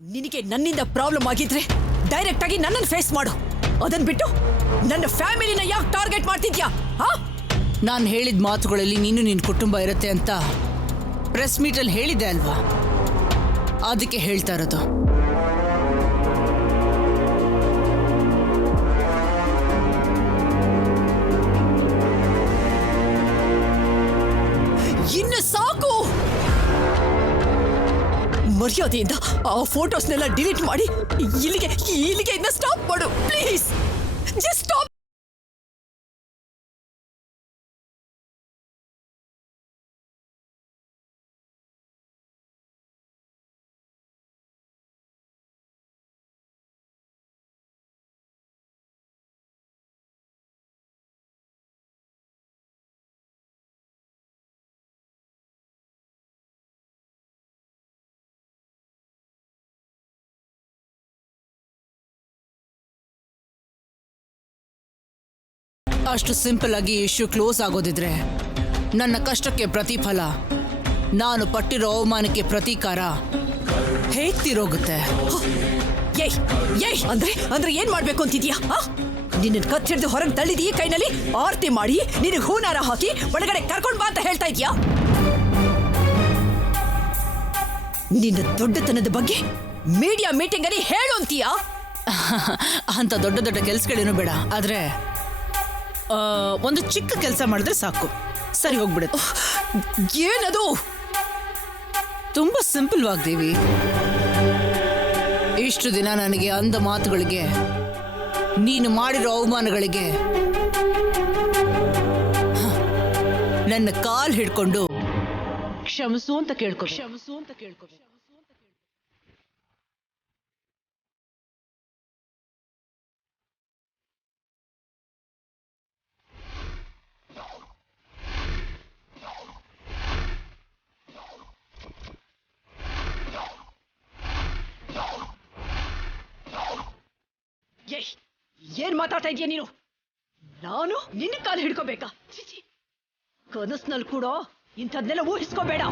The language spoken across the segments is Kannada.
ನಿನಗೆ ನನ್ನಿಂದ ಪ್ರಾಬ್ಲಮ್ ಆಗಿದ್ರೆ ಡೈರೆಕ್ಟ್ ಆಗಿ ನನ್ನನ್ನು ಫೇಸ್ ಮಾಡು. ಅದನ್ನ ಬಿಟ್ಟು ನನ್ನ ಫ್ಯಾಮಿಲಿನ ಯಾಕೆ ಟಾರ್ಗೆಟ್ ಮಾಡ್ತಿದ್ಯಾ? ನಾನು ಹೇಳಿದ ಮಾತುಗಳಲ್ಲಿ ನೀನು ನಿನ್ನ ಕುಟುಂಬ ಇರುತ್ತೆ ಅಂತ ಪ್ರೆಸ್ ಮೀಟಲ್ಲಿ ಹೇಳಿದ್ದೆ ಅಲ್ವಾ, ಅದಕ್ಕೆ ಹೇಳ್ತಾ ಇರೋದು. ಇನ್ನು ಸಾಕು. ಮರ್ಯಾದೆಯಿಂದ ಆ ಫೋಟೋಸ್ನೆಲ್ಲ ಡಿಲೀಟ್ ಮಾಡಿ ಇಲ್ಲಿಗೆ ಇದನ್ನ ಸ್ಟಾಪ್ ಮಾಡು ಪ್ಲೀಸ್. Just stop. ಅಷ್ಟು ಸಿಂಪಲ್ ಆಗಿ ಇಶ್ಯೂ ಕ್ಲೋಸ್ ಆಗೋದಿದ್ರೆ ನನ್ನ ಕಷ್ಟಕ್ಕೆ ಪ್ರತಿಫಲ, ನಾನು ಪಟ್ಟಿರೋ ಅವಮಾನಕ್ಕೆ ಪ್ರತೀಕಾರ ಹೇಗ್ ತಿರೋಗುತ್ತೆ? ಅಂದ್ರೆ ಏನ್ ಮಾಡ್ಬೇಕು ಅಂತಿದ್ಯಾ? ನಿನ್ನ ಕತ್ ಹಿಡಿದು ಹೊರಗೆ ತಳ್ಳಿದೀಯ, ಕೈನಲ್ಲಿ ಆರತಿ ಮಾಡಿ ನಿನಗೆ ಹೂನಾರ ಹಾಕಿ ಒಳಗಡೆ ಕರ್ಕೊಂಡ್ ಬಾ ಅಂತ ಹೇಳ್ತಾ ಇದ್ಯಾ? ನಿನ್ನ ದೊಡ್ಡತನದ ಬಗ್ಗೆ ಮೀಡಿಯಾ ಮೀಟಿಂಗ್ ಅಲ್ಲಿ ಹೇಳು ಅಂತೀಯಾ? ಅಂತ ದೊಡ್ಡ ದೊಡ್ಡ ಕೆಲ್ಸಗಳೇನು ಬೇಡ, ಆದ್ರೆ ಒಂದು ಚಿಕ್ಕ ಕೆಲಸ ಮಾಡಿದ್ರೆ ಸಾಕು, ಸರಿ ಹೋಗ್ಬಿಡುತ್ತೆ. ಏನದು? ತುಂಬಾ ಸಿಂಪಲ್ ವಾಗ್ದೇವಿ. ಇಷ್ಟು ದಿನ ನನಗೆ ಅಂದ ಮಾತುಗಳಿಗೆ, ನೀನು ಮಾಡಿರೋ ಅವಮಾನಗಳಿಗೆ ನನ್ನ ಕಾಲ್ ಹಿಡ್ಕೊಂಡು ಕ್ಷಮಿಸು ಅಂತ ಕೇಳ್ಕೊ. ಏನ್ ಮಾತಾಡ್ತಾ ಇದೀಯ ನೀನು? ನಾನು ನಿನ್ನ ಕಾಲು ಹಿಡ್ಕೋಬೇಕಾ? ಕನಸ್ನಲ್ಲಿ ಕೂಡ ಇಂಥದ್ನೆಲ್ಲ ಊಹಿಸ್ಕೋಬೇಡ.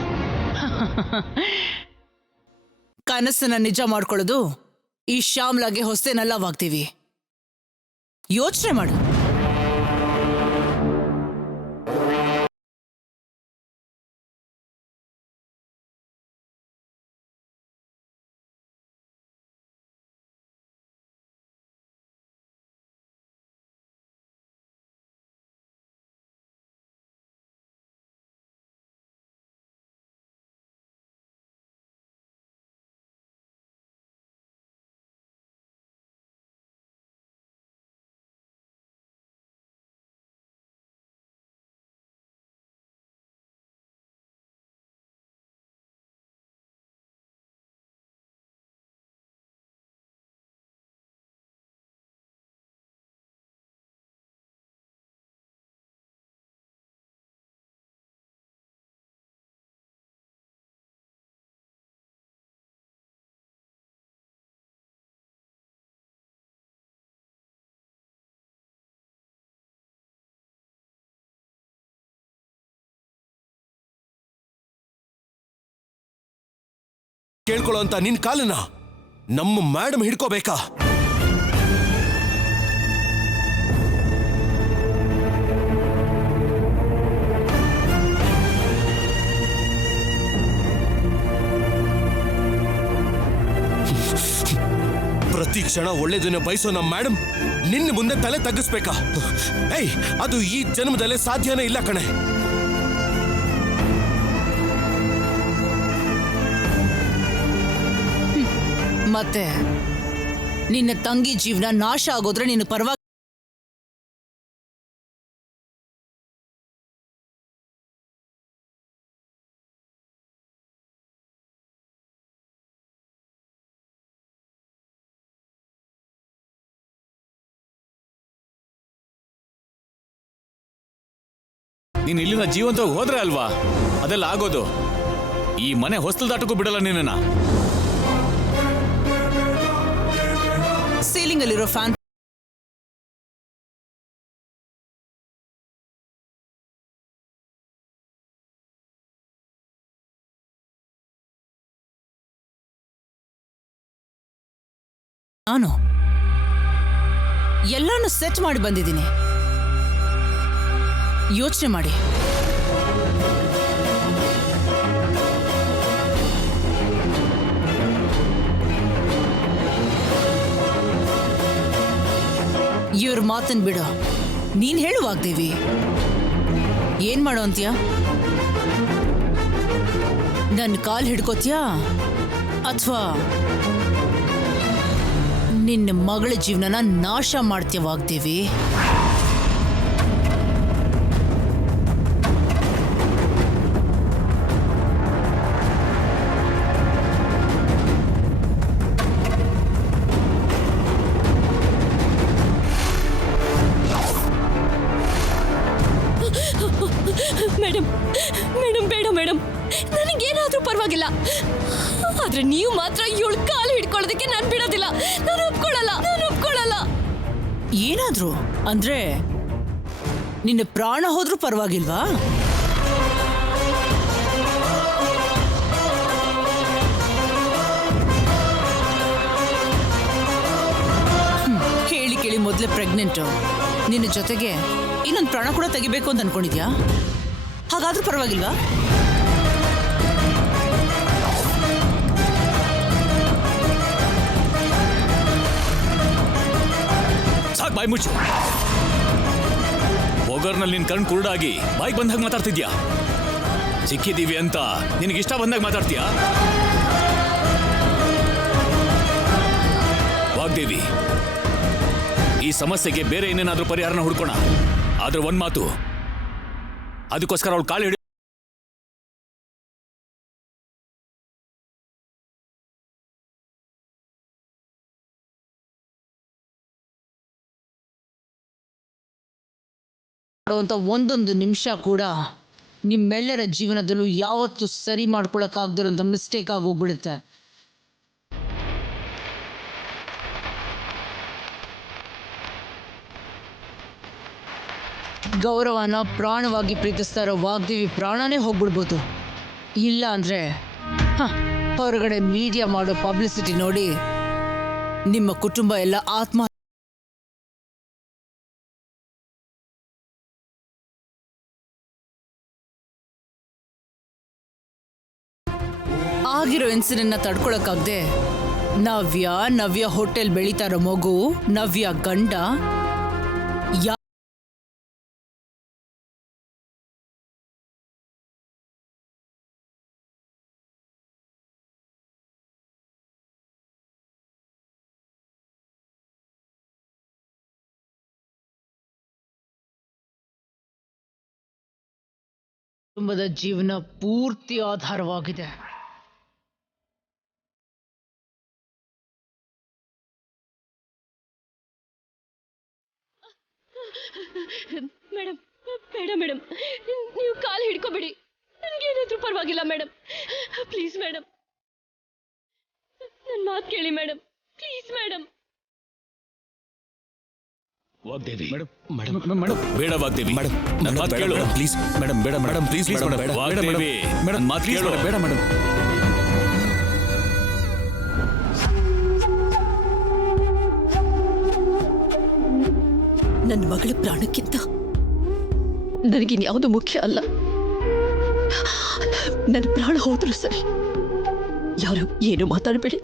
ಕನಸನ್ನ ನಿಜ ಮಾಡ್ಕೊಳ್ಳೋದು ಈ ಶ್ಯಾಮ್ಲಾಗೆ ಹೊಸೇನಲ್ಲವಾಗ್ತೀವಿ. ಯೋಚನೆ ಮಾಡು. ಕೇಳ್ಕೊಳ್ಳೋ ಅಂತ ನಿನ್ ಕಾಲನ್ನ ನಮ್ಮ ಮೇಡಮ್ ಹಿಡ್ಕೋಬೇಕಾ? ಪ್ರತಿ ಕ್ಷಣ ಒಳ್ಳೇದನ್ನ ಬಯಸೋ ನಮ್ಮ ಮೇಡಮ್ ನಿನ್ನ ಮುಂದೆ ತಲೆ ತಗ್ಗಿಸ್ಬೇಕಾ? ಏಯ್, ಅದು ಈ ಜನ್ಮದಲ್ಲೇ ಸಾಧ್ಯನೇ ಇಲ್ಲ ಕಣೆ. ಮತ್ತೆ ನಿನ್ನ ತಂಗಿ ಜೀವನ ನಾಶ ಆಗೋದ್ರೆ ನಿನ್ನ ಪರವಾಗಿ ನೀನ್ ಇಲ್ಲಿನ ಜೀವಂತವಾಗಿ ಹೋದ್ರೆ ಅಲ್ವಾ ಅದೆಲ್ಲ ಆಗೋದು. ಈ ಮನೆ ಹೊಸ್ತಲ್ ದಾಟಕ್ಕೂ ಬಿಡಲ್ಲ ನಿನ್ನ. ಸೀಲಿಂಗ್ ಅಲ್ಲಿರೋ ಫ್ಯಾನ್ ನಾನು ಎಲ್ಲಾನು ಸೆಟ್ ಮಾಡಿ ಬಂದಿದ್ದೀನಿ. ಯೋಚನೆ ಮಾಡಿ. ಇವ್ರ ಮಾತನ್ ಬಿಡು. ನೀನ್ ಹೇಳು ವಾಗ್ದೇವಿ, ಏನ್ ಮಾಡೋ ಅಂತ್ಯಾ? ನನ್ನ ಕಾಲ್ ಹಿಡ್ಕೋತ್ಯಾ ಅಥವಾ ನಿನ್ನ ಮಗಳ ಜೀವನನ ನಾಶ ಮಾಡ್ತೀಯ ವಾಗ್ದೇವಿ? ಮೇಡಮ್ ಮೇಡಮ್ ಬೇಡ ಮೇಡಮ್, ನನಗೇನಾದ್ರೂ ಪರವಾಗಿಲ್ಲ. ಆದ್ರೆ ನೀವು ಮಾತ್ರ ಇವಳು ಕಾಲು ಹಿಡ್ಕೊಳ್ಳೋದಕ್ಕೆ ನಾನು ಬಿಡೋದಿಲ್ಲ. ನಾನು ಒಪ್ಕೊಳ್ಳಲ್ಲ. ಏನಾದ್ರು ಅಂದ್ರೆ ನಿನ್ನ ಪ್ರಾಣ ಹೋದ್ರೂ ಪರವಾಗಿಲ್ವಾ? ಹೇಳಿ ಕೇಳಿ ಮೊದಲೇ ಪ್ರೆಗ್ನೆಂಟು. ನಿನ್ನ ಜೊತೆಗೆ ಇನ್ನೊಂದು ಪ್ರಾಣ ಕೂಡ ತೆಗಿಬೇಕು ಅಂತ ಅನ್ಕೊಂಡಿದ್ಯಾ? ಹಾಗಾದ್ರೂ ಪರವಾಗಿಲ್ವಾ? ಸಾಕ್ ಬಾಯ್ ಮುಚ್ಚು. ಒಗರ್ನಲ್ಲಿ ನಿನ್ ಕಣ್ ಕುರುಡಾಗಿ ಬಾಯ್ಗೆ ಬಂದಾಗ ಮಾತಾಡ್ತಿದ್ಯಾ? ಸಿಕ್ಕಿದೀವಿ ಅಂತ ನಿನಗಿಷ್ಟ ಬಂದಾಗ ಮಾತಾಡ್ತೀಯಾ? ವಾಗ್ದೇವಿ, ಈ ಸಮಸ್ಯೆಗೆ ಬೇರೆ ಏನೇನಾದ್ರೂ ಪರಿಹಾರನ ಹುಡ್ಕೋಣ. ಆದ್ರೆ ಒಂದ್ ಮಾತು, ಅದಕ್ಕೋಸ್ಕರ ಅವಳು ಕಾಲು ಹಿಡಿ. ಮಾಡುವಂತ ಒಂದೊಂದು ನಿಮಿಷ ಕೂಡ ನಿಮ್ಮೆಲ್ಲರ ಜೀವನದಲ್ಲೂ ಯಾವತ್ತೂ ಸರಿ ಮಾಡ್ಕೊಳಕ್ಕಾಗ್ದಿರೋಂಥ ಮಿಸ್ಟೇಕ್ ಆಗೋಗ್ಬಿಡುತ್ತೆ. ಗೌರವನ ಪ್ರಾಣವಾಗಿ ಪ್ರೀತಿಸ್ತಾ ಇರೋ ವಾಗ್ದೇವಿ ಪ್ರಾಣನೇ ಹೋಗ್ಬಿಡ್ಬೋದು. ಇಲ್ಲ ಅಂದ್ರೆ ಹೊರಗಡೆ ಮೀಡಿಯಾ ಮಾಡೋ ಪಬ್ಲಿಸಿಟಿ ನೋಡಿ ನಿಮ್ಮ ಕುಟುಂಬ ಎಲ್ಲ ಆತ್ಮ ಆಗಿರೋ ಇನ್ಸಿಡೆಂಟ್ನ ತಡ್ಕೊಳಕ್ಕಾಗ್ದೆ ನವ್ಯ ಹೋಟೆಲ್ ಬೆಳೀತಾ ಇರೋ ಮಗು, ನವ್ಯ ಗಂಡ ಕುಟುಂಬದ ಜೀವನ ಪೂರ್ತಿ ಆಧಾರವಾಗಿದೆ. ಮೇಡಮ್ ಬೇಡ ಮೇಡಮ್, ನೀವು ಕಾಲು ಹಿಡ್ಕೋಬೇಡಿ. ನನಗೇನಾದ್ರೂ ಪರವಾಗಿಲ್ಲ ಮೇಡಮ್. ಪ್ಲೀಸ್ ಮೇಡಮ್, ನನ್ನ ಮಾತು ಕೇಳಿ ಮೇಡಮ್. Please madam. ವಾಗ್ದೇವಿ, ಬೇಡ ವಾಗ್ದೇವಿ, ನನ್ನ ಮಾತು ಕೇಳು ಪ್ಲೀಸ್ ಮೇಡಮ್. ಬೇಡ ಮೇಡಮ್, ಪ್ಲೀಸ್ ಮೇಡಮ್. ವಾಗ್ದೇವಿ, ಮಾತು ಕೇಳು. ಬೇಡ ಮೇಡಮ್. ನನ್ನ ಮಗಳ ಪ್ರಾಣಕ್ಕಿಂತ ನನಗಿನ್ಯಾವುದು ಮುಖ್ಯ ಅಲ್ಲ. ನನ್ನ ಪ್ರಾಣ ಹೋದ್ರು ಸರಿ, ಯಾರು ಏನು ಮಾತಾಡಬೇಡಿ.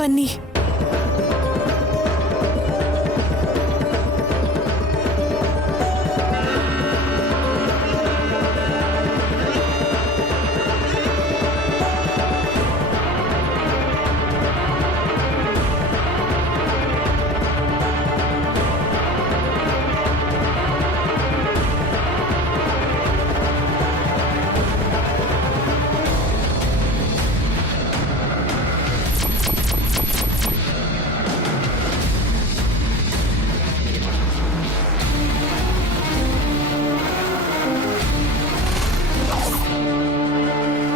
ಬನ್ನಿ.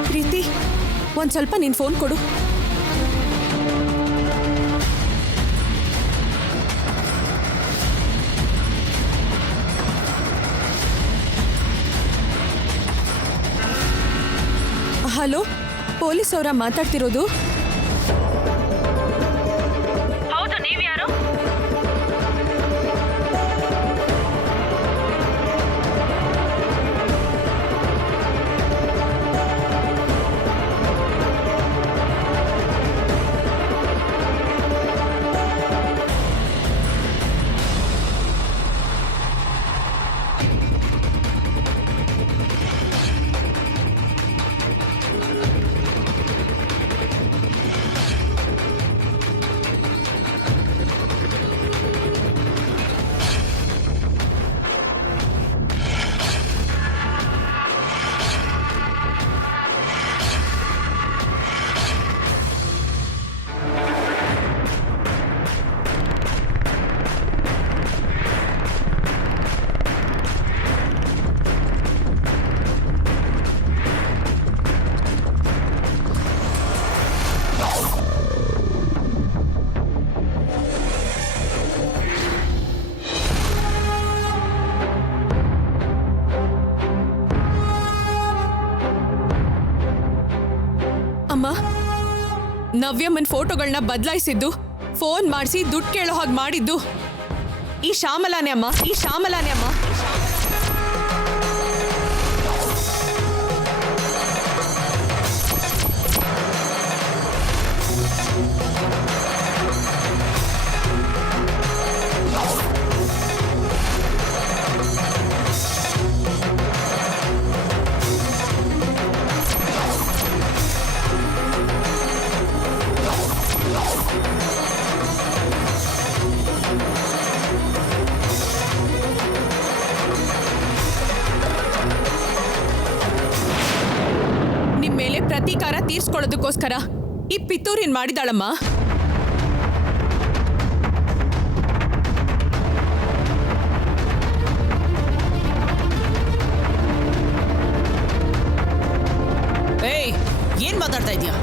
ಪ್ರೀತಿ, ಒಂದ್ ಸ್ವಲ್ಪ ನಿನ್ ಫೋನ್ ಕೊಡು. ಹಲೋ, ಪೊಲೀಸ್ ಅವರ ಮಾತಾಡ್ತಿರೋದು? ಹೌದು, ನೀವ್ಯಾರು? ಅಮ್ಮ, ನವ್ಯಮ್ಮನ್ ಫೋಟೋಗಳನ್ನ ಬದಲಾಯಿಸಿದ್ದು, ಫೋನ್ ಮಾಡಿಸಿ ದುಡ್ಡು ಕೇಳೋ ಹಾಗೆ ಮಾಡಿದ್ದು ಈ ಶ್ಯಾಮಲಾನೇ ಅಮ್ಮ, ಈ ಶ್ಯಾಮಲಾನೇ ಅಮ್ಮ. ನಿಮ್ ಮೇಲೆ ಪ್ರತೀಕಾರ ತೀರ್ಸ್ಕೊಳ್ಳೋದಕ್ಕೋಸ್ಕರ ಈ ಪಿತೂರಿನ್ ಮಾಡಿದಾಳಮ್ಮ. ಏಯ್, ಏನ್ ಮಾತಾಡ್ತಾ ಇದೀಯಾ?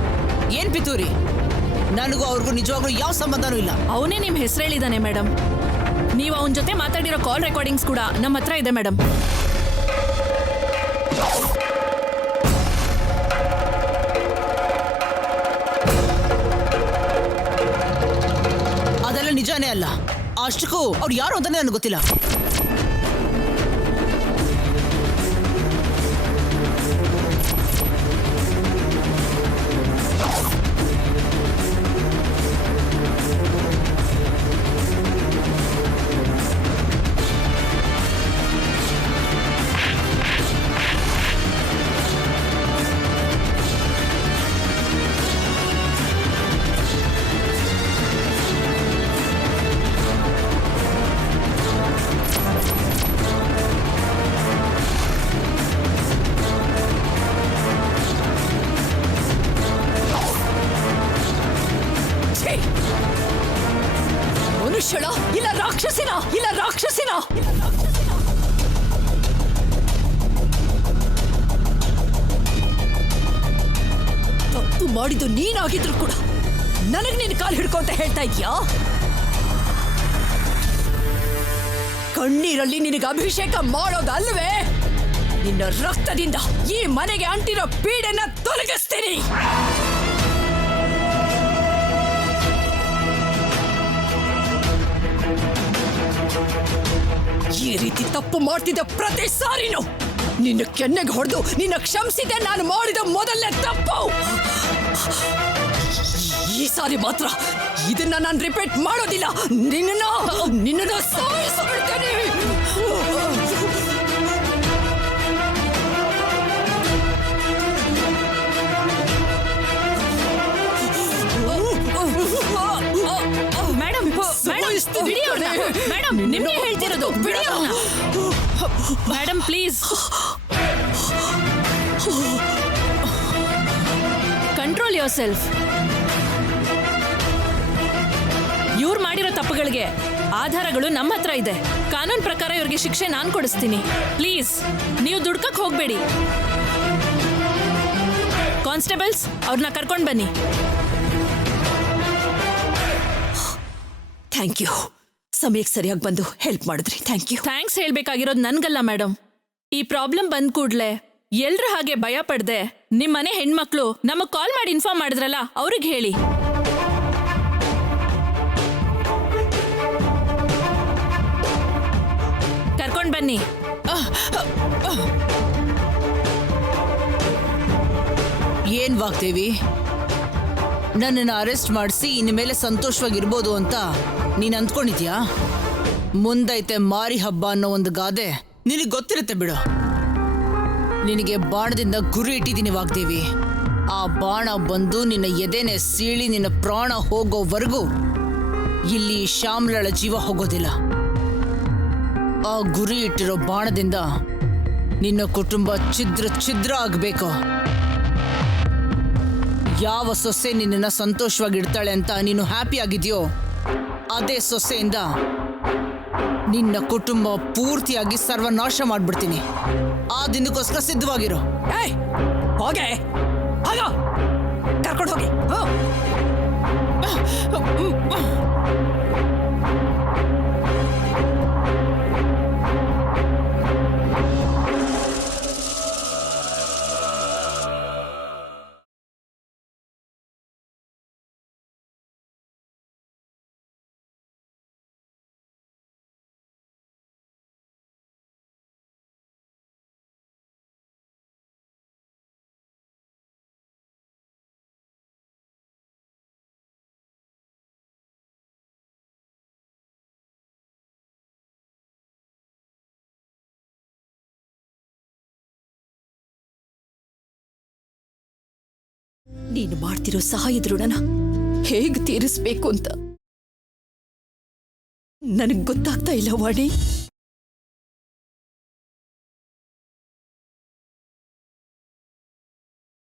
ಏನ್ ಪಿತೂರಿ? ನನಗೂ ಅವ್ರಿಗೂ ನಿಜವಾಗ್ಲೂ ಯಾವ ಸಂಬಂಧನೂ ಇಲ್ಲ. ಅವನೇ ನಿಮ್ ಹೆಸರು ಹೇಳಿದಾನೆ ಮೇಡಮ್. ನೀವು ಅವನ ಜೊತೆ ಮಾತಾಡಿರೋ ಕಾಲ್ ರೆಕಾರ್ಡಿಂಗ್ಸ್ ಕೂಡ ನಮ್ಮ ಹತ್ರ ಇದೆ ಮೇಡಮ್. ಅದೆಲ್ಲ ನಿಜಾನೇ ಅಲ್ಲ. ಅಷ್ಟಕ್ಕೂ ಅವ್ರು ಯಾರು ಅಂತಾನೆ ನನಗೆ ಗೊತ್ತಿಲ್ಲ. ಮನುಷ್ಯಳ ಇಲ್ಲ ರಾಕ್ಷಸಿನ, ಇಲ್ಲ ರಾಕ್ಷಸಿನ. ಮಾಡಿದ್ದು ನೀನಾಗಿದ್ರು ಕೂಡ ನನಗ್ ನಿನ್ ಕಾಲ್ ಹಿಡ್ಕೊ ಅಂತ ಹೇಳ್ತಾ ಇದ್ಯಾ? ಕಣ್ಣೀರಲ್ಲಿ ನಿನಗೆ ಅಭಿಷೇಕ ಮಾಡೋದಲ್ವೇ? ನಿನ್ನ ರಕ್ತದಿಂದ ಈ ಮನೆಗೆ ಅಂಟಿರೋ ಪೀಡೆನ ತೊಲಗಿಸ್ತೀನಿ. ಈ ರೀತಿ ತಪ್ಪು ಮಾಡ್ತಿದ್ದ ಪ್ರತಿ ಸಾರಿನೂ ನಿನ್ನ ಕೆನ್ನೆಗೆ ಹೊಡೆದು ನಿನ್ನ ಕ್ಷಮಿಸಿದೆ ನಾನು ಮಾಡಿದ ಮೊದಲನೇ ತಪ್ಪು. ಈ ಸಾರಿ ಮಾತ್ರ ಇದನ್ನ ನಾನು ರಿಪೀಟ್ ಮಾಡೋದಿಲ್ಲ. ನಿನ್ನ ಸಾಯಿಸ್ಬಿಡ್ತೇನೆ. ಮೇಡಮ್ ಮೇಡಮ್ ನಿಮ್ಗೆ ಹೇಳ್ತಿರೋದು madam please control your self. ಇವ್ರು ಮಾಡಿರೋ ತಪ್ಪುಗಳಿಗೆ ಆಧಾರಗಳು ನಮ್ಮ ಹತ್ರ ಇದೆ. ಕಾನೂನು ಪ್ರಕಾರ ಇವ್ರಿಗೆ ಶಿಕ್ಷೆ ನಾನು ಕೊಡಿಸ್ತೀನಿ. ಪ್ಲೀಸ್ ನೀವು ದುಡ್ಕಕ್ಕೆ ಹೋಗ್ಬೇಡಿ. ಕಾನ್ಸ್ಟೇಬಲ್ಸ್ ಅವ್ರನ್ನ ಕರ್ಕೊಂಡು ಬನ್ನಿ. Thank you. ಸಮಯಕ್ಕೆ ಸರಿಯಾಗಿ ಬಂದು ಹೆಲ್ಪ್ ಮಾಡಿದ್ರಿ. Thank you. ಥ್ಯಾಂಕ್ಸ್ ಹೇಳ್ಬೇಕಾಗಿರೋದು ನನ್ಗಲ್ಲ ಮೇಡಮ್. ಈ ಪ್ರಾಬ್ಲಮ್ ಬಂದ್ ಕೂಡ್ಲೆ ಎಲ್ರು ಹಾಗೆ ಭಯ ಪಡ್ದೆ ನಿಮ್ ಮನೆ ಹೆಣ್ಮಕ್ಳು ನಮಗ್ ಕಾಲ್ ಮಾಡಿ ಇನ್ಫಾರ್ಮ್ ಮಾಡಿದ್ರಲ್ಲ ಅವ್ರಿಗೆ ಹೇಳಿ. ಕರ್ಕೊಂಡ್ ಬನ್ನಿ. ಏನ್ ವಾಗ್ದೇವಿ, ನನ್ನನ್ನು ಅರೆಸ್ಟ್ ಮಾಡಿಸಿ ಇನ್ಮೇಲೆ ಸಂತೋಷವಾಗಿರ್ಬೋದು ಅಂತ ನೀನ್ ಅಂದ್ಕೊಂಡಿದ್ಯಾ? ಮುಂದೈತೆ ಮಾರಿ ಹಬ್ಬ ಅನ್ನೋ ಒಂದು ಗಾದೆ ನಿನಗೆ ಗೊತ್ತಿರುತ್ತೆ ಬಿಡು. ನಿನಗೆ ಬಾಣದಿಂದ ಗುರಿ ಇಟ್ಟಿದ್ದೀನಿ ವಾಗ್ದೇವಿ. ಆ ಬಾಣ ಬಂದು ನಿನ್ನ ಎದೆನೆ ಸೀಳಿ ನಿನ್ನ ಪ್ರಾಣ ಹೋಗೋವರೆಗೂ ಇಲ್ಲಿ ಶ್ಯಾಮಲಳ ಜೀವ ಹೋಗೋದಿಲ್ಲ. ಆ ಗುರಿ ಇಟ್ಟಿರೋ ಬಾಣದಿಂದ ನಿನ್ನ ಕುಟುಂಬ ಛಿದ್ರ ಛಿದ್ರ ಆಗ್ಬೇಕು. ಯಾವ ಸೊಸೆ ನಿನ್ನನ್ನ ಸಂತೋಷವಾಗಿಡ್ತಾಳೆ ಅಂತ ನೀನು ಹ್ಯಾಪಿ ಆಗಿದ್ಯೋ ಅದೇ ಸೊಸೆಯಿಂದ ನಿನ್ನ ಕುಟುಂಬ ಪೂರ್ತಿಯಾಗಿ ಸರ್ವನಾಶ ಮಾಡ್ಬಿಡ್ತೀನಿ. ಆ ದಿನಕ್ಕೋಸ್ಕರ ಸಿದ್ಧವಾಗಿರೋ. ಹೋಗೆ ಕರ್ಕೊಂಡು ಹೋಗಿ. ನೀನು ಮಾಡ್ತಿರೋ ಸಹಾಯದ ಋಣನ ಹೇಗ್ ತೀರಿಸ್ಬೇಕು ಅಂತ ನನಗ್ ಗೊತ್ತಾಗ್ತಾ ಇಲ್ಲ ವಾಣಿ.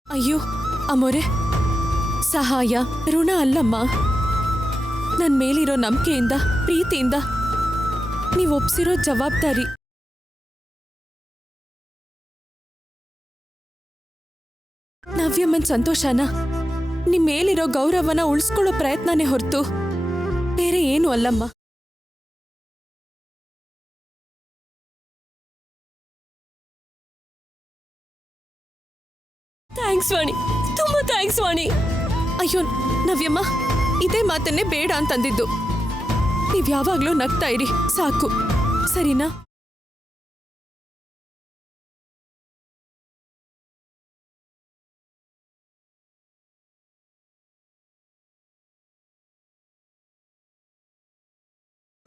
ಅಯ್ಯೋ ಅಮೋರೆ, ಸಹಾಯ ಋಣ ಅಲ್ಲಮ್ಮ. ನನ್ ಮೇಲಿರೋ ನಂಬಿಕೆಯಿಂದ ಪ್ರೀತಿಯಿಂದ ನೀವು ಒಪ್ಸಿರೋ ಜವಾಬ್ದಾರಿ. ನವ್ಯಮ್ಮನ್ ಸಂತೋಷನ ನಿಮ್ ಮೇಲಿರೋ ಗೌರವನ ಉಳಿಸ್ಕೊಳ್ಳೋ ಪ್ರಯತ್ನನೇ ಹೊರತು ಬೇರೆ ಏನು ಅಲ್ಲಮ್ಮ. ಥ್ಯಾಂಕ್ಸ್ ವಾಣಿ, ತುಂಬಾ ಥ್ಯಾಂಕ್ಸ್ ವಾಣಿ. ಅಯ್ಯೋ ನವ್ಯಮ್ಮ, ಇದೇ ಮಾತನ್ನೇ ಬೇಡ ಅಂತಂದಿದ್ದು. ನೀವ್ ಯಾವಾಗ್ಲೂ ನಗ್ತಾ ಇರಿ ಸಾಕು, ಸರಿನಾ?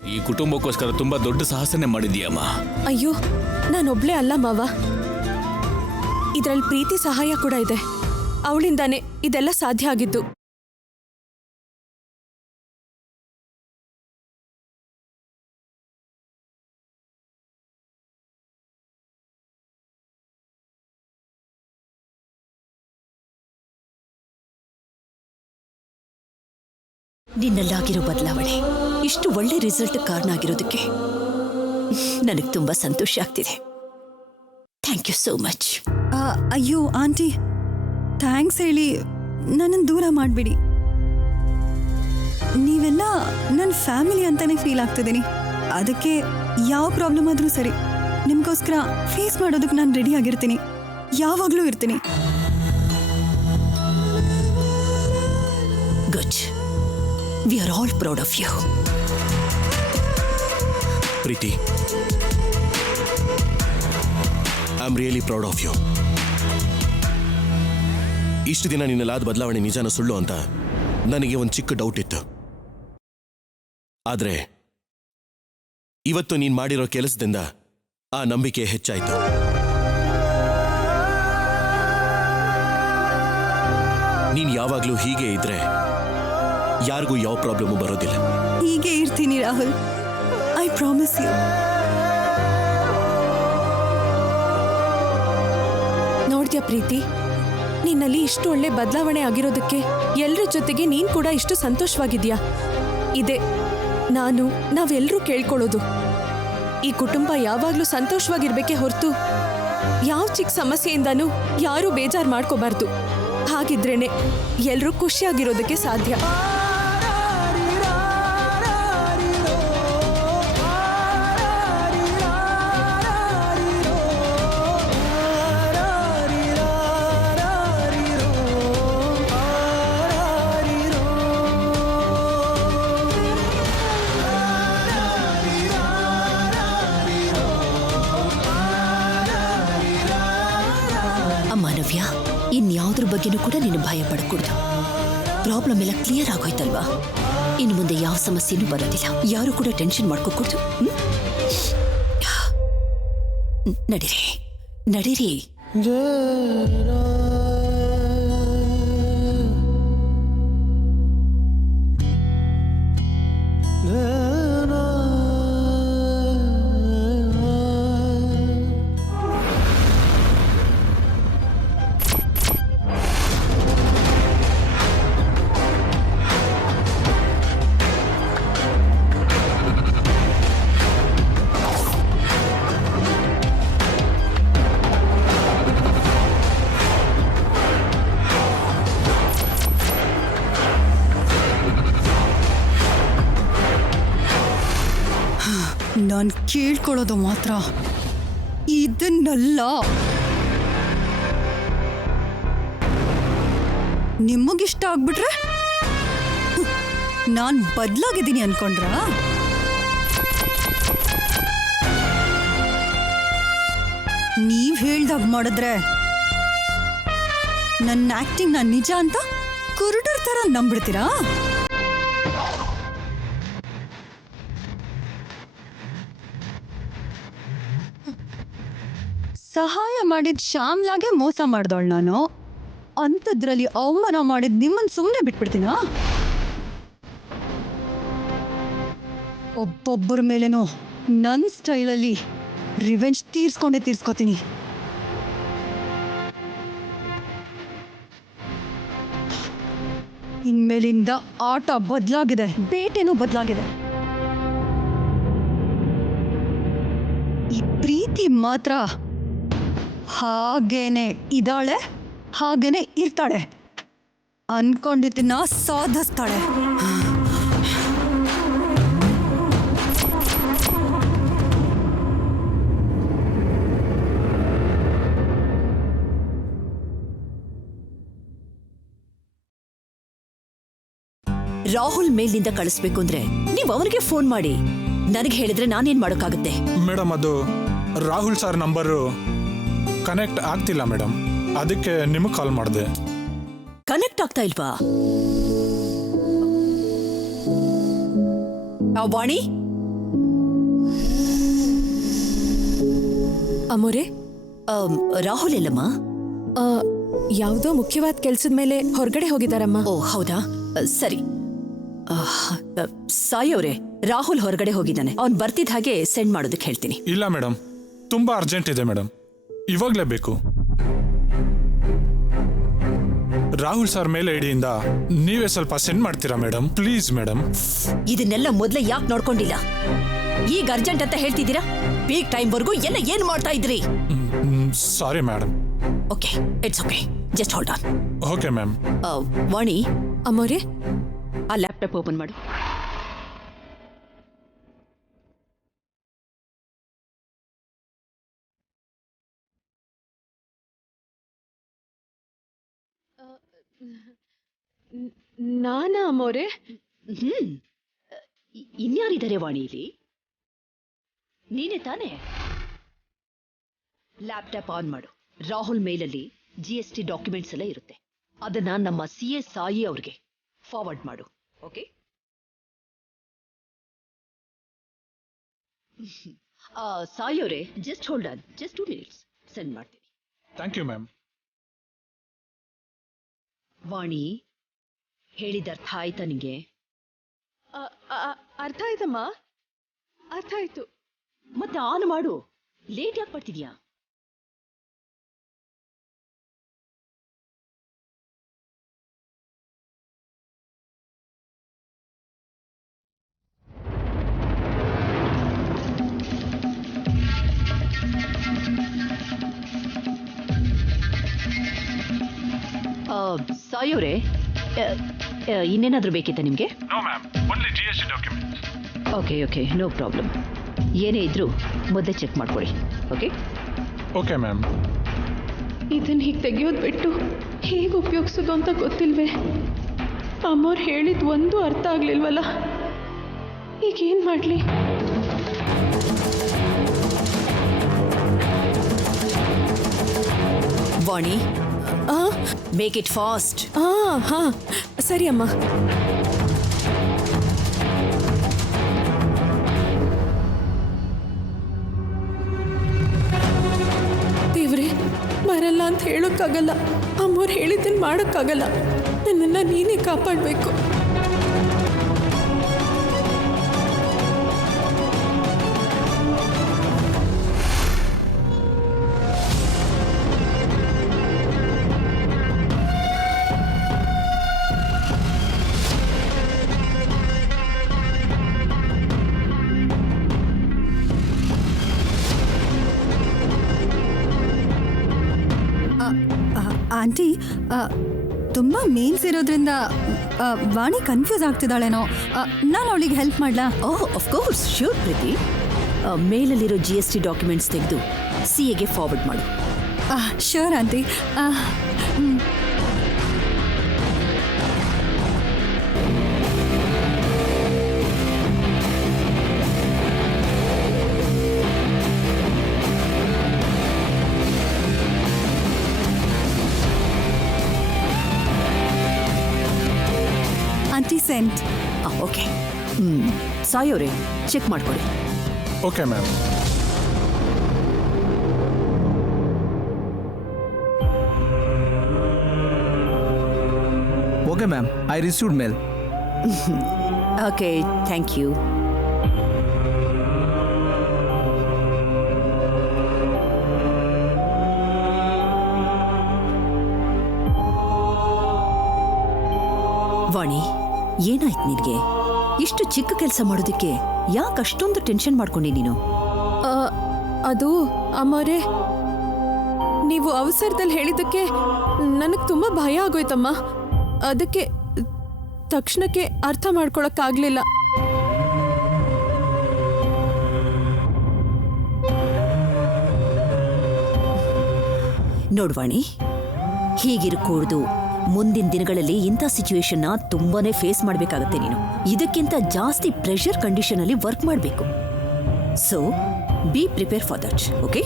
ಈ ಕುಟುಂಬಕ್ಕೋಸ್ಕರ ತುಂಬಾ ದೊಡ್ಡ ಸಾಹಸನೆ ಮಾಡಿದೀಯಮ್ಮ. ಅಯ್ಯೋ ನಾನೊಬ್ಳೇ ಅಲ್ಲ ಮಾವ, ಇದ್ರಲ್ಲಿ ಪ್ರೀತಿ ಸಹಾಯ ಕೂಡ ಇದೆ. ಅವಳಿಂದಾನೆ ಇದೆಲ್ಲ ಸಾಧ್ಯ ಆಗಿದ್ದು. ನಿನ್ನಲ್ಲಾಗಿರೋ ಬದಲಾವಣೆ ಇಷ್ಟು ಒಳ್ಳೆ ರಿಸಲ್ಟ್ ಕಾರಣ ಆಗಿರೋದಕ್ಕೆ ನನಗೆ ತುಂಬಾ ಸಂತೋಷ ಆಗ್ತಿದೆ. Thank you so much. ಅಯ್ಯೋ ಆಂಟಿ, ಥ್ಯಾಂಕ್ಸ್ ಹೇಳಿ ನನ್ನನ್ನು ದೂರ ಮಾಡಬೇಡಿ. ನೀವೆಲ್ಲ ನನ್ನ ಫ್ಯಾಮಿಲಿ ಅಂತಾನೆ ಫೀಲ್ ಆಗ್ತಿದ್ದೀನಿ. ಅದಕ್ಕೆ ಯಾವ ಪ್ರಾಬ್ಲಮ್ ಆದರೂ ಸರಿ, ನಿಮಗೋಸ್ಕರ ಫೇಸ್ ಮಾಡೋದಕ್ಕೆ ನಾನು ರೆಡಿ ಆಗಿರ್ತೀನಿ, ಯಾವಾಗಲೂ ಇರ್ತೀನಿ. Good. We are all proud of you. Preethi, I am really proud of you. ಇಷ್ಟು ದಿನ ನಿನ್ನಲ್ಲಾದ ಬದಲಾವಣೆ ನಿಜಾನ ಸುಳ್ಳು ಅಂತ ನನಗೆ ಒಂದು ಚಿಕ್ಕ ಡೌಟ್ ಇತ್ತು. ಆದರೆ ಇವತ್ತು ನೀನು ಮಾಡಿರೋ ಕೆಲಸದಿಂದ ಆ ನಂಬಿಕೆ ಹೆಚ್ಚಾಯಿತು. ನೀನು ಯಾವಾಗಲೂ ಹೀಗೆ ಇದ್ರೆ ಯಾರಿಗೂ ಯಾವ ಪ್ರಾಬ್ಲಮ್ಮು ಬರೋದಿಲ್ಲ. ಹೀಗೆ ಇರ್ತೀನಿ ರಾಹುಲ್, ಐ ಪ್ರಾಮಿಸ್ ಯು. ನೋಡ್ದ್ಯಾ ಪ್ರೀತಿ, ನಿನ್ನಲ್ಲಿ ಇಷ್ಟು ಒಳ್ಳೆ ಬದಲಾವಣೆ ಆಗಿರೋದಕ್ಕೆ ಎಲ್ಲರ ಜೊತೆಗೆ ನೀನ್ ಕೂಡ ಇಷ್ಟು ಸಂತೋಷವಾಗಿದ್ಯಾ. ಇದೆ ನಾವೆಲ್ಲರೂ ಕೇಳ್ಕೊಳ್ಳೋದು. ಈ ಕುಟುಂಬ ಯಾವಾಗ್ಲೂ ಸಂತೋಷವಾಗಿರ್ಬೇಕೆ ಹೊರತು ಯಾವ ಚಿಕ್ಕ ಸಮಸ್ಯೆಯಿಂದನೂ ಯಾರೂ ಬೇಜಾರು ಮಾಡ್ಕೋಬಾರ್ದು. ಹಾಗಿದ್ರೇನೆ ಎಲ್ಲರೂ ಖುಷಿಯಾಗಿರೋದಕ್ಕೆ ಸಾಧ್ಯ. ನವ್ಯ, ಇನ್ಯಾವುದ್ರ ಬಗ್ಗೆನೂ ಕೂಡ ನೀನು ಭಯ ಪಡಕೂಡ್ದು. ಪ್ರಾಬ್ಲಮ್ ಎಲ್ಲ ಕ್ಲಿಯರ್ ಆಗೋಯ್ತಲ್ವಾ? ಇನ್ನು ಮುಂದೆ ಯಾವ ಸಮಸ್ಯೆನೂ ಬರೋದಿಲ್ಲ. ಯಾರು ಕೂಡ ಟೆನ್ಷನ್ ಮಾಡ್ಕೋಕೂಡ್ದು. ನಡೀರಿ ನಡೀರಿ. ನಾನು ಕೇಳ್ಕೊಳ್ಳೋದು ಮಾತ್ರ ಇದನ್ನಲ್ಲ. ನಿಮಗಿಷ್ಟ ಆಗ್ಬಿಟ್ರೆ ನಾನು ಬದಲಾಗಿದ್ದೀನಿ ಅನ್ಕೊಂಡ್ರ? ನೀವ್ ಹೇಳ್ದಾಗ ಮಾಡಿದ್ರೆ ನನ್ನ ಆಕ್ಟಿಂಗ್ ನಾನು ನಿಜ ಅಂತ ಕುರುಡರ್ ತರ ನಂಬಿಡ್ತೀರಾ? ಸಹಾಯ ಮಾಡಿದ ಶ್ಯಾಮ್ಲಾಗೆ ಮೋಸ ಮಾಡ್ದವಳು ನಾನು. ಅಂಥದ್ರಲ್ಲಿ ಅವಮಾನ ಮಾಡಿದ ನಿಮ್ಮನ್ನು ಸುಮ್ಮನೆ ಬಿಟ್ಬಿಡ್ತೀನಾ? ಒಬ್ಬೊಬ್ಬರ ಮೇಲೇನೋ ನನ್ನ ಸ್ಟೈಲಲ್ಲಿ ರಿವೆಂಜ್ ತೀರ್ಸ್ಕೋತೀನಿ. ಇನ್ಮೇಲಿಂದ ಆಟ ಬದಲಾಗಿದೆ, ಬೇಟೆನೂ ಬದಲಾಗಿದೆ. ಈ ಪ್ರೀತಿ ಮಾತ್ರ ಹಾಗೇನೆ ಇದ್ದಾಳೆ, ಹಾಗೇನೆ ಇರ್ತಾಳೆ. ಅನ್ಕೊಂಡಿದ್ದನ್ನ ಸಾಧಿಸ್ತಾಳೆ. ರಾಹುಲ್ ಮೇಲಿಂದ ಕಳಿಸ್ಬೇಕು ಅಂದ್ರೆ ನೀವು ಅವನಿಗೆ ಫೋನ್ ಮಾಡಿ. ನನಗೆ ಹೇಳಿದ್ರೆ ನಾನೇನ್ ಮಾಡೋಕ್ಕಾಗುತ್ತೆ? ಮೇಡಮ್, ಅದು ರಾಹುಲ್ ಸರ್ ನಂಬರು ಕನೆಕ್ಟ್ ಆಗ್ತಿಲ್ಲ ಮೇಡಮ್, ಅದಕ್ಕೆ ನಿಮಗೆ ಕಾಲ್ ಮಾಡಿದೆ. ಕನೆಕ್ಟ್ ಆಗ್ತಾ ಇಲ್ವಾ? ವಾಣಿ, ಅಮೋರೆ, ರಾಹುಲ್ ಎಲ್ಲಮ್ಮ? ಯಾವುದೋ ಮುಖ್ಯವಾದ ಕೆಲ್ಸದ ಮೇಲೆ ಹೊರಗಡೆ ಹೋಗಿದಾರಮ್ಮ. ಓ ಹೌದಾ, ಸರಿ. ಸಾಯಿ ಅವರೇ, ರಾಹುಲ್ ಹೊರಗಡೆ ಹೋಗಿದ್ದಾನೆ. ಅವ್ನು ಬರ್ತಿದ್ದ ಹಾಗೆ ಸೆಂಡ್ ಮಾಡೋದಕ್ಕೆ ಹೇಳ್ತೀನಿ. ಇಲ್ಲ ಮೇಡಮ್, ತುಂಬಾ ಅರ್ಜೆಂಟ್ ಇದೆ ಮೇಡಮ್, ಇವಾಗಲೇ ಬೇಕು. ರಾಹುಲ್ ಸರ್ ಮೇಲೆ ಐಡಿಯಿಂದ ನೀವೇ ಸ್ವಲ್ಪ ಸೆಂಡ್ ಮಾಡ್ತೀರಾ ಮೇಡಮ್, ಪ್ಲೀಸ್ ಮೇಡಮ್. ಇದನ್ನೆಲ್ಲ ಮೊದಲೇ ಯಾಕೆ ನೋಡ್ಕೊಂಡಿಲ್ಲ? ಈಗ ಅರ್ಜೆಂಟ್ ಅಂತ ಹೇಳ್ತಿದ್ದೀರಾ? ಪೀಕ್ ಟೈಮ್ ವರ್ಗೂ ಎಲ್ಲ ಏನ್ ಮಾಡ್ತಾ ಇದ್ರಿ? Sorry madam. Okay, it's okay. Just hold on. Okay ma'am. Vani, ಅಮ್ಮೋರೆ, ಆ ಲ್ಯಾಪ್ಟಾಪ್ ಓಪನ್ ಮಾಡು. ನಾನಾ ಅಮ್ಮೋರೆ? ಇನ್ಯಾರಿದ್ದಾರೆ ವಾಣಿ ಇಲ್ಲಿ? ನೀನೇ ತಾನೇ? ಲ್ಯಾಪ್ಟಾಪ್ ಆನ್ ಮಾಡು. ರಾಹುಲ್ ಮೇಲಲ್ಲಿ GST ಡಾಕ್ಯುಮೆಂಟ್ಸ್ ಎಲ್ಲ ಇರುತ್ತೆ. ಅದನ್ನ ನಮ್ಮ CA ಸಾಯಿ ಅವ್ರಿಗೆ ಫಾರ್ವರ್ಡ್ ಮಾಡು. ಓಕೆ? ಸಾಯಿ ಅವರೇ, just hold on, just 2 minutes send ಮಾಡ್ತೀನಿ. Thank you ma'am. ವಾಣಿ, ಹೇಳಿದ ಅರ್ಥ ಆಯ್ತಾ ನಿಂಗೆ? ಅರ್ಥ ಆಯ್ತಮ್ಮ, ಅರ್ಥ ಆಯ್ತು. ಮತ್ತೆ ಆನ್ ಮಾಡು. ಲೇಟ್ ಯಾಕೆ ಮಾಡ್ತಿದ್ಯಾ? ಸಾಯಿ ಅವರೇ, ಇನ್ನೇನಾದ್ರೂ ಬೇಕಿತ್ತಾ ನಿಮಗೆ? No ma'am, only GST documents. Okay, no problem. ಏನೇ ಇದ್ರೂ ಮೊದಲೇ ಚೆಕ್ ಮಾಡ್ಕೊಳ್ಳಿ. ಓಕೆ? Okay ma'am. ಇದನ್ನ ಹೀಗೆ ತೆಗೆಯೋದು ಬಿಟ್ಟು ಹೇಗೆ ಉಪಯೋಗಿಸೋದು ಅಂತ ಗೊತ್ತಿಲ್ವೇ? ಅಮ್ಮವ್ರು ಹೇಳಿದ ಒಂದು ಅರ್ಥ ಆಗ್ಲಿಲ್ವಲ್ಲ. ಈಗೇನು ಮಾಡಲಿ? ವಾಣಿ, ಮೇಕ್ ಇಟ್ ಫಾಸ್ಟ್. ಹಾ, ಸರಿ ಅಮ್ಮ. ದೇವ್ರೆ, ಬರಲ್ಲ ಅಂತ ಹೇಳೋಕ್ಕಾಗಲ್ಲ. ಅಮ್ಮವ್ರು ಹೇಳಿದ್ದನ್ನು ಮಾಡೋಕ್ಕಾಗಲ್ಲ. ನನ್ನನ್ನು ನೀನೇ ಕಾಪಾಡಬೇಕು. ಆಂಟಿ, ತುಂಬ ಮೇಲ್ಸ್ ಇರೋದ್ರಿಂದ ವಾಣಿ ಕನ್ಫ್ಯೂಸ್ ಆಗ್ತಿದ್ದಾಳೇನೋ. ನಾನು ಅವಳಿಗೆ ಹೆಲ್ಪ್ ಮಾಡ್ಲಾ? Of course, sure Preethi. ಮೇಲಲ್ಲಿರೋ GST ಡಾಕ್ಯುಮೆಂಟ್ಸ್ ತೆಗೆದು CAಗೆ ಫಾರ್ವರ್ಡ್ ಮಾಡು. Sure aunty. Aunty sent. Okay. Sai ಅವರೇ, ಚೆಕ್ ಮಾಡ್ಕೊಳ್ಳಿ. Okay ma'am. Okay ma'am, I received mail. Okay, thank you. Vani, ಏನಾಯ್ತು ನಿನಗೆ? ಇಷ್ಟು ಚಿಕ್ಕ ಕೆಲಸ ಮಾಡೋದಕ್ಕೆ ಯಾಕೆ ಅಷ್ಟೊಂದು ಟೆನ್ಷನ್ ಮಾಡ್ಕೊಂಡಿ ನೀನು? ಅದು ಅಮ್ಮವ್ರೆ, ನೀವು ಅವಸರದಲ್ಲಿ ಹೇಳಿದ್ದಕ್ಕೆ ನನಗೆ ತುಂಬ ಭಯ ಆಗೋಯ್ತಮ್ಮ. ಅದಕ್ಕೆ ತಕ್ಷಣಕ್ಕೆ ಅರ್ಥ ಮಾಡ್ಕೊಳಕ್ಕಾಗಲಿಲ್ಲ. ನೋಡ್ವಾಣಿ, ಹೀಗಿರಕೂಡ್ದು. ಮುಂದಿನ ದಿನಗಳಲ್ಲಿ ಇಂಥ ಸಿಚುವೇಶನ್ನ ತುಂಬಾನೇ ಫೇಸ್ ಮಾಡಬೇಕಾಗತ್ತೆ ನೀನು. ಇದಕ್ಕಿಂತ ಜಾಸ್ತಿ ಪ್ರೆಷರ್ ಕಂಡೀಷನ್ ಅಲ್ಲಿ ವರ್ಕ್ ಮಾಡಬೇಕು. So B prepare for that. Okay?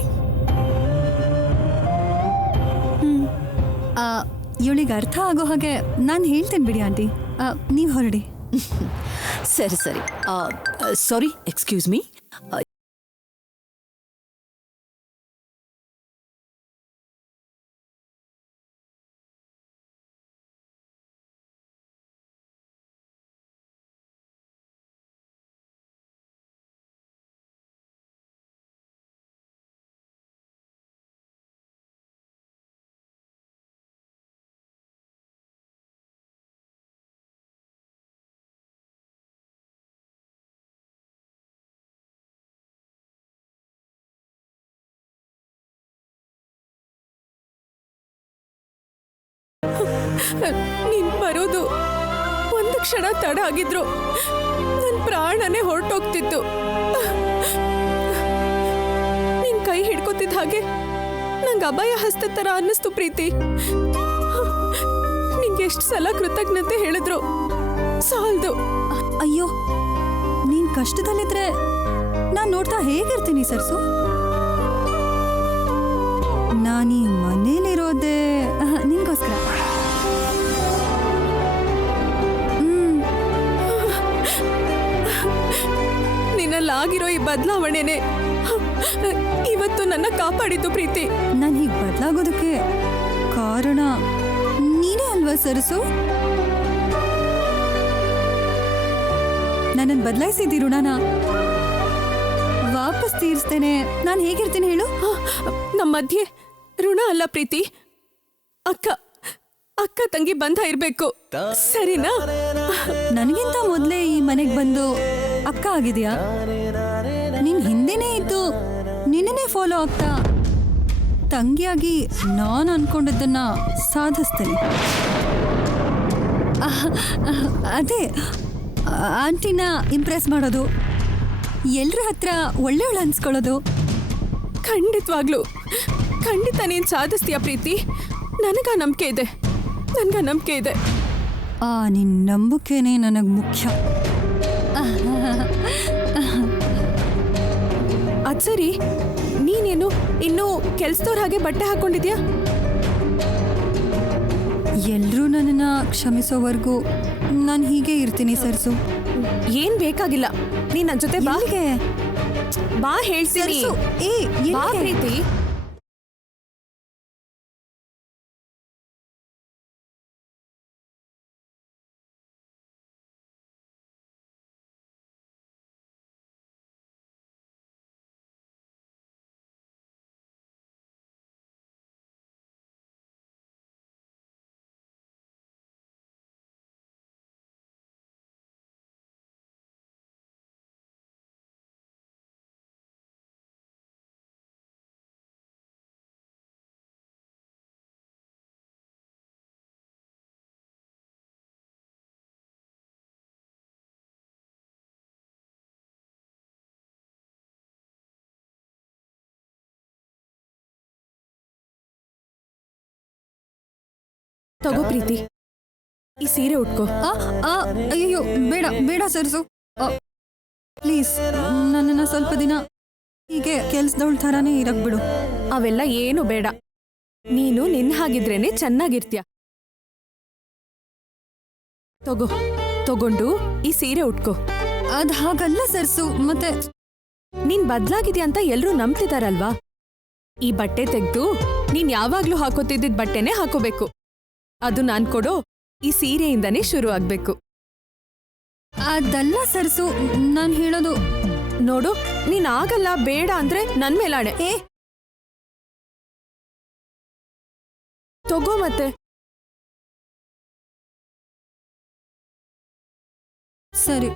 ಇವಳಿಗೆ ಅರ್ಥ ಆಗೋ ಹಾಗೆ ನಾನು ಹೇಳ್ತೇನೆ ಬಿಡಿ ಆಂಟಿ. ನೀವು ಹೊರಡಿ. ಸರಿ. ಸಾರಿ, ಎಕ್ಸ್ಕ್ಯೂಸ್ ಮೀ. ನೀನ್ ಬರೋದು ಒಂದು ಕ್ಷಣ ತಡ ಆಗಿದ್ರು ನನ್ನ ಪ್ರಾಣನೇ ಹೊರಟೋಗ್ತಿತ್ತು. ನಿನ್ ಕೈ ಹಿಡ್ಕೊತಿದ್ದ ಹಾಗೆ ನಂಗೆ ಅಭಯ ಹಸ್ತ ತರ ಅನ್ನಿಸ್ತು ಪ್ರೀತಿ. ನಿಂಗೆ ಎಷ್ಟು ಸಲ ಕೃತಜ್ಞತೆ ಹೇಳಿದ್ರು ಸಾಲ್ದು. ಅಯ್ಯೋ, ನೀನ್ ಕಷ್ಟದಲ್ಲಿದ್ರೆ ನಾನ್ ನೋಡ್ತಾ ಹೇಗಿರ್ತೀನಿ ಸರ್ಸು? ನಾನೀ ಮನೇಲಿರೋದೇ ನಿನ್ಗೋಸ್ಕರ. ನಿನ್ನಲ್ಲಾಗಿರೋ ಈ ಬದಲಾವಣೆನೆ ಇವತ್ತು ನನ್ನ ಕಾಪಾಡಿದ್ದು ಪ್ರೀತಿ. ನಾನು ಹೀಗೆ ಬದಲಾಗೋದಕ್ಕೆ ಕಾರಣ ನೀನೇ ಅಲ್ವಾ ಸರಸು? ನನ್ನನ್ನು ಬದಲಾಯಿಸಿದಿ ಋಣನ ವಾಪಸ್ ತೀರಿಸ್ತೇನೆ. ನಾನು ಹೇಗಿರ್ತೀನಿ ಹೇಳು? ನಮ್ಮ ಮಧ್ಯೆ ಋಣ ಅಲ್ಲ ಪ್ರೀತಿ, ಅಕ್ಕ ಅಕ್ಕ ತಂಗಿ ಬಂಧ ಇರ್ಬೇಕು, ಸರಿನಾ? ನನಗಿಂತ ಮೊದಲೇ ಈ ಮನೆಗೆ ಬಂದು ಅಕ್ಕ ಆಗಿದೆಯಾ? ನಿನ್ ಹಿಂದೆನೇ ಇದ್ದು ನಿನ್ನೇ ಫಾಲೋ ಆಗ್ತಾ ತಂಗಿಯಾಗಿ ನಾನು ಅನ್ಕೊಂಡಿದ್ದನ್ನ ಸಾಧಿಸ್ತೇನೆ. ಅದೇ ಆಂಟಿನ ಇಂಪ್ರೆಸ್ ಮಾಡೋದು, ಎಲ್ರ ಹತ್ರ ಒಳ್ಳೆಯವಳು ಅನ್ಸ್ಕೊಳ್ಳೋದು. ಖಂಡಿತವಾಗ್ಲು ಖಂಡಿತ ನೀನ್ ಸಾಧಿಸ್ತೀಯ ಪ್ರೀತಿ. ನನಗ ನಂಬಿಕೆ ಇದೆ, ನಂಬಿಕೆ ಇದೆ. ನಿನ್ನ ನಂಬಿಕೆನೇ ನನಗೆ ಮುಖ್ಯ. ಅದ್ ಸರಿ, ನೀನೇನು ಇನ್ನೂ ಕೆಲ್ಸದವ್ರ ಹಾಗೆ ಬಟ್ಟೆ ಹಾಕೊಂಡಿದ್ಯಾ? ಎಲ್ರೂ ನನ್ನನ್ನ ಕ್ಷಮಿಸೋವರೆಗೂ ನಾನು ಹೀಗೆ ಇರ್ತೀನಿ ಸರ್ಸು. ಏನ್ ಬೇಕಾಗಿಲ್ಲ, ನೀನ್ ನನ್ ಜೊತೆ ಬಾ ಹೇಳ್ತೀನಿ. ಬಾ ಪ್ರೀತಿ. ತಗೋ ಪ್ರೀತಿ, ಈ ಸೀರೆ ಉಟ್ಕೋ. ಅಯ್ಯೋ ಬೇಡ ಬೇಡ ಸರ್ಸು, ಪ್ಲೀಸ್ ನನ್ನನ್ನು ಸ್ವಲ್ಪ ದಿನ ಹೀಗೆ ಕೆಲ್ಸದವಳ ಥರಾನೇ ಇರಕ್ ಬಿಡು. ಅವೆಲ್ಲ ಏನು ಬೇಡ, ನೀನು ನಿನ್ನ ಹಾಗಿದ್ರೇನೆ ಚೆನ್ನಾಗಿರ್ತೀಯ. ತಗೊಂಡು ಈ ಸೀರೆ ಉಟ್ಕೋ. ಅದ್ ಹಾಗಲ್ಲ ಸರ್ಸು, ಮತ್ತೆ ನೀನ್ ಬದ್ಲಾಗಿದ್ಯಾ ಅಂತ ಎಲ್ರೂ ನಂಬ್ತಿದಾರಲ್ವಾ? ಈ ಬಟ್ಟೆ ತೆಗ್ದು ನೀನ್ ಯಾವಾಗ್ಲೂ ಹಾಕೋತಿದ್ದಿದ್ ಬಟ್ಟೆನೆ ಹಾಕೋಬೇಕು. ಅದು ನಾನ್ ಕೊಡೋ ಈ ಸೀರೆಯಿಂದನೇ ಶುರು ಆಗ್ಬೇಕು. ಅದಲ್ಲ ಸರ್ಸು, ನಾನ್ ಹೇಳೋದು ನೋಡು, ನೀನ್ ಆಗಲ್ಲ ಬೇಡ ಅಂದ್ರೆ ನನ್ ಮೇಲಾಣೆ. ತಗೋ ಮತ್ತೆ. ಸರಿ.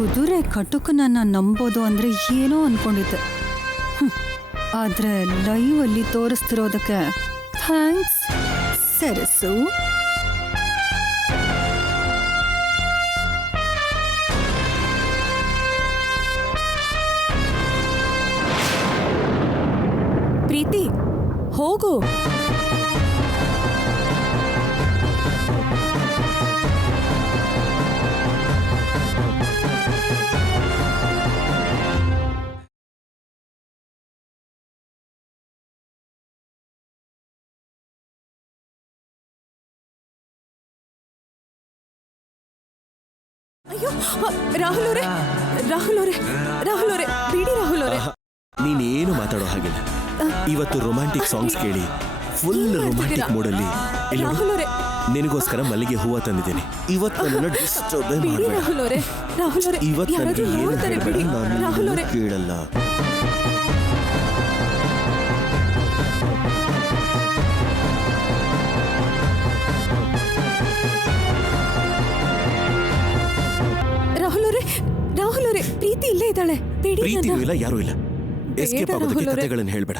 ಕುದುರೆ ಕಟುಕನನ್ನ ನಂಬೋದು ಅಂದ್ರೆ ಏನೋ ಅನ್ಕೊಂಡಿದ್ದೆ. ಆದ್ರೆ ಲೈವ್ ಅಲ್ಲಿ ತೋರಿಸ್ತಿರೋದಕ್ಕೆ ಥ್ಯಾಂಕ್ಸ್ ಸರಸು. ಪ್ರೀತಿ, ಹೋಗು. ಅಯ್ಯೋ ರಾಹುಲ್ ಅವರೇ ಬಿಡಿ ರಾಹುಲ್ ಅವರೇ. ನೀನೇನು ಮಾತಾಡೋ ಹಾಗಿಲ್ಲ. ಇವತ್ತು ರೊಮ್ಯಾಂಟಿಕ್ ಸಾಂಗ್ಸ್ ಕೇಳಿ ಫುಲ್ ರೊಮ್ಯಾಂಟಿಕ್ ಮೂಡಲ್ಲಿ ನಿನಗೋಸ್ಕರ ಮಲ್ಲಿಗೆ ಹೂವ ತಂದಿದ್ದೇನೆ. ಇವತ್ತು ನನ್ನ ಡಿಸ್ಟರ್ಬ್ ಮಾಡಬೇಡ. ಇವತ್ತು ನನಗೆ ಏನು ಹೇಳಬೇಡ, ನಾನು ಕೇಳಲ್ಲ. ರಾಹುಲ್ ಅವರೇ ಪ್ರೀತಿ ಇಲ್ಲೇ ಇದ್ದಾಳೆ. ಪ್ರೀತಿನೂ ಇಲ್ಲ, ಯಾರೂ ಇಲ್ಲ. ಎಸ್ಕೇಪ್ ಆಗೋದಕ್ಕೆ ಕಥೆಗಳನ್ನು ಹೇಳ್ಬೇಡ.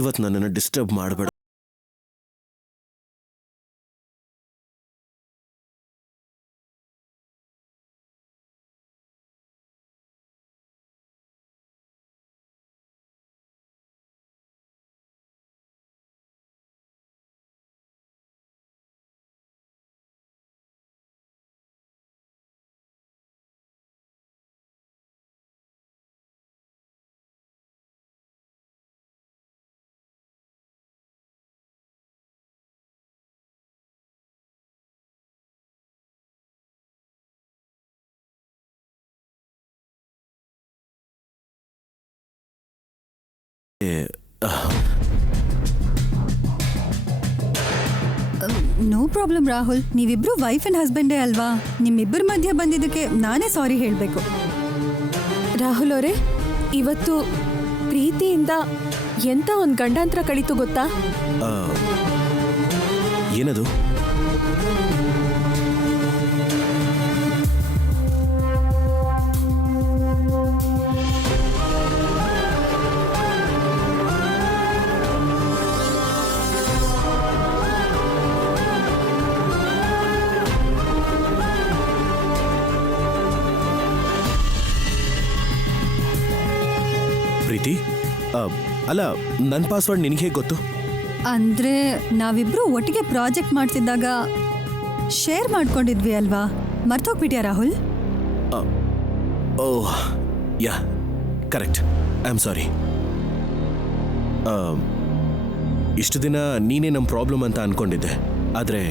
ಇವತ್ತು ನನ್ನನ್ನು ಡಿಸ್ಟರ್ಬ್ ಮಾಡಬೇಡ. ನೋ ಪ್ರಾಬ್ಲಮ್ ರಾಹುಲ್, ನೀವಿಬ್ರು ವೈಫ್ ಅಂಡ್ ಹಸ್ಬೆಂಡೇ ಅಲ್ವಾ? ನಿಮ್ಮಿಬ್ಬರ ಮಧ್ಯೆ ಬಂದಿದ್ದಕ್ಕೆ ನಾನೇ ಸಾರಿ ಹೇಳಬೇಕು. ರಾಹುಲ್ ಅವರೇ, ಇವತ್ತು ಪ್ರೀತಿಯಿಂದ ಎಂತ ಒಂದು ಗಂಡಾಂತರ ಕಳೀತು ಗೊತ್ತಾ? ಏನದು? ಪ್ರೀತಿ, ಅಲ್ಲ, ನನ್ನ ಪಾಸ್ವರ್ಡ್ ನಿನಗೆ ಹೇಗೆ ಗೊತ್ತು? ಅಂದ್ರೆ ನಾವಿಬ್ರು ಒಟ್ಟಿಗೆ ಪ್ರಾಜೆಕ್ಟ್ ಮಾಡ್ತಿದ್ದಾಗ ಶೇರ್ ಮಾಡ್ಕೊಂಡಿದ್ವಿ ಅಲ್ವಾ? ಮರ್ತೋಗ್ಬಿಟ್ಯಾ ರಾಹುಲ್? ಓಹ್ ಯಾ, ಕರೆಕ್ಟ್. I am sorry. ಇಷ್ಟು ದಿನ ನೀನೇ ನಮ್ಮ ಪ್ರಾಬ್ಲಮ್ ಅಂತ ಅನ್ಕೊಂಡಿದ್ದೆ, ಆದರೆ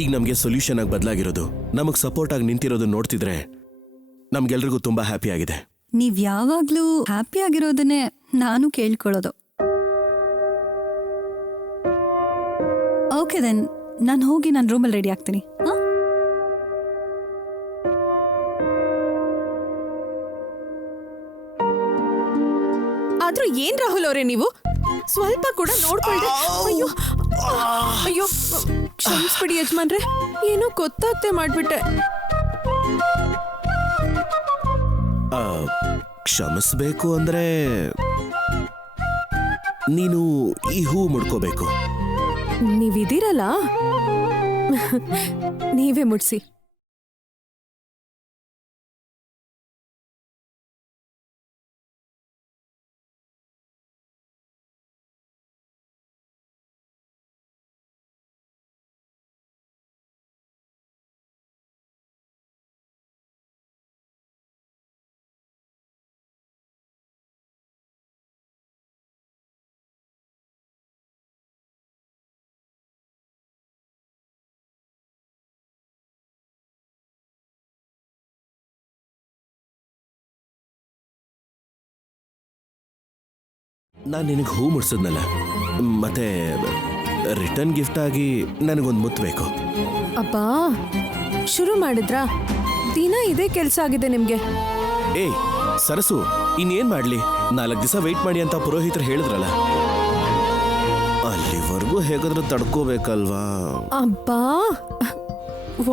ಈಗ ನಮಗೆ ಸೊಲ್ಯೂಷನ್ ಆಗಿ ಬದಲಾಗಿರೋದು, ನಮಗೆ ಸಪೋರ್ಟ್ ಆಗಿ ನಿಂತಿರೋದು ನೋಡ್ತಿದ್ರೆ ನಮ್ಗೆಲ್ರಿಗೂ ತುಂಬಾ ಹ್ಯಾಪಿ ಆಗಿದೆ. ನೀವ್ ಯಾವಾಗ್ಲೂ ಹ್ಯಾಪಿ ಆಗಿರೋದನ್ನೇ ನಾನು ಕೇಳ್ಕೊಳ್ಳೋದು. ಓಕೆ ದೆನ್, ನಾನು ಹೋಗಿ ನನ್ನ ರೂಮಲ್ಲಿ ರೆಡಿ ಆಗ್ತೀನಿ. ಆದ್ರೂ ಏನ್ ರಾಹುಲ್ ಅವರೇ, ನೀವು ಸ್ವಲ್ಪ ಕೂಡ ನೋಡ್ಕೊಳ್ದೆ. ಅಯ್ಯೋ ಅಯ್ಯೋ, ಕ್ಷಮಿಸ್ಬಿಡಿ ಯಜಮಾನ್ರೆ, ಏನೋ ಗೊತ್ತಾಗ್ತೆ ಮಾಡ್ಬಿಟ್ಟೆ. ಕ್ಷಮಿಸ್ಬೇಕು ಅಂದ್ರೆ ನೀನು ಈ ಹೂ ಮುಡ್ಕೋಬೇಕು. ನೀವಿದ್ದೀರಲ್ಲ, ನೀವೇ ಮುಡ್ಸಿ. ನಾನು ನಿನಗೆ ಹೂ ಮುಡ್ಸಿದ್ನಲ್ಲ, ಮತ್ತೆ ರಿಟರ್ನ್ ಗಿಫ್ಟ್ ಆಗಿ ನನಗೊಂದು ಮುತ್ತು ಬೇಕು. ಅಬ್ಬಾ, ಶುರು ಮಾಡಿದ್ರಾ? ದಿನ ಇದೇ ಕೆಲಸ ಆಗಿದೆ ನಿಮ್ಗೆ. ಏಯ್ ಸರಸು, ಇನ್ನೇನ್ ಮಾಡ್ಲಿ? 4 ದಿವಸ ವೆಯ್ಟ್ ಮಾಡಿ ಅಂತ ಪುರೋಹಿತರು ಹೇಳಿದ್ರಲ್ಲ, ಅಲ್ಲಿವರೆಗೂ ಹೇಗಾದ್ರೂ ತಡ್ಕೋಬೇಕಲ್ವಾ? ಅಬ್ಬಾ,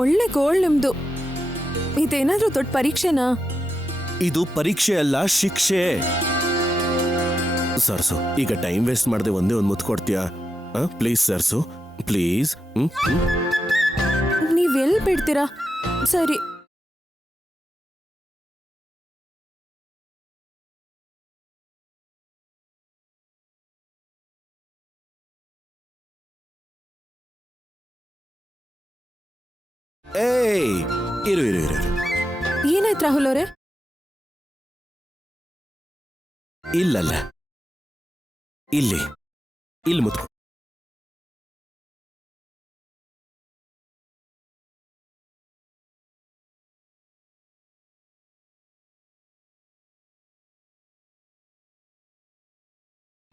ಒಳ್ಳೆ ಗೋಳ್ ನಿಮ್ದು. ಇದೇನಾದ್ರೂ ದೊಡ್ಡ ಪರೀಕ್ಷೆನಾ? ಇದು ಪರೀಕ್ಷೆ ಅಲ್ಲ, ಶಿಕ್ಷೆ. ಸರ್ಸು, ಈಗ ಟೈಮ್ ವೇಸ್ಟ್ ಮಾಡದೆ ಒಂದೇ ಒಂದು ಮುತ್ತು ಕೊಡ್ತೀಯಾ? Please ಸರ್ಸು, please. ನೀವೆಲ್ ಬಿಡ್ತೀರಾ? ಸರಿ. ಏಯ್, ಇರು ಇರು ಇರು. ಏನಾಯ್ತು ರಾಹುಲ್ ಅವರೇ? ಇಲ್ಲಲ್ಲ, ಇಲ್ಲಿ ಮುತ್ಕೊ.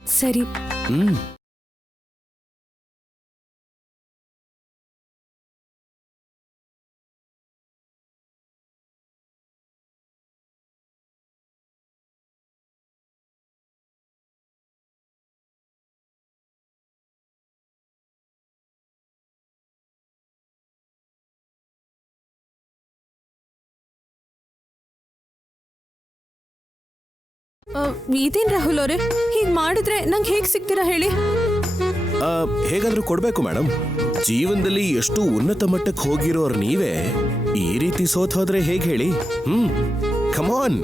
ಸರಿ. ಇದೇನ್ ರಾಹುಲ್ ಅವರೇ, ಹೀಗೆ ಮಾಡಿದ್ರೆ ನಂಗೆ ಹೇಗೆ ಸಿಗ್ತೀರಾ ಹೇಳಿ? ಹೇಗಾದ್ರೂ ಕೊಡ್ಬೇಕು ಮೇಡಮ್. ಜೀವನದಲ್ಲಿ ಎಷ್ಟು ಉನ್ನತ ಮಟ್ಟಕ್ಕೆ ಹೋಗಿರೋರು ನೀವೇ ಈ ರೀತಿ ಸೋತ್ ಹೋದ್ರೆ ಹೇಗೆ ಹೇಳಿ? ಕಮಾನ್.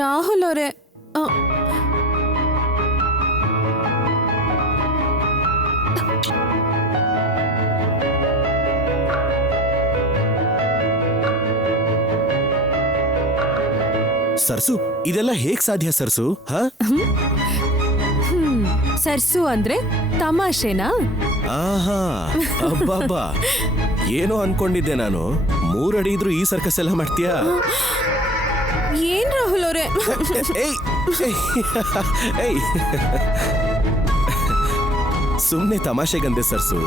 ರಾಹುಲ್ ಅವರೇ, ಸರ್ಸು, ಇದೆಲ್ಲ ಹೇಗ್ ಸಾಧ್ಯ ಸರ್ಸು? ಸರ್ಸು ಅಂದ್ರೆ ತಮಾಷೆನಾ? ಆಹಾ, ಅಬ್ಬಬ್ಬಾ, ಏನೋ ಅನ್ಕೊಂಡಿದ್ದೆ ನಾನು. 3 ಅಡಿ ಇದ್ರೂ ಈ ಸರ್ಕಸ್ ಎಲ್ಲ ಮಾಡ್ತೀಯಾ? ಏನ್ ರಾಹುಲ್ ಅವರೇ? ಸುಮ್ನೆ ತಮಾಷೆಗಂದೆ ಸರ್ಸು.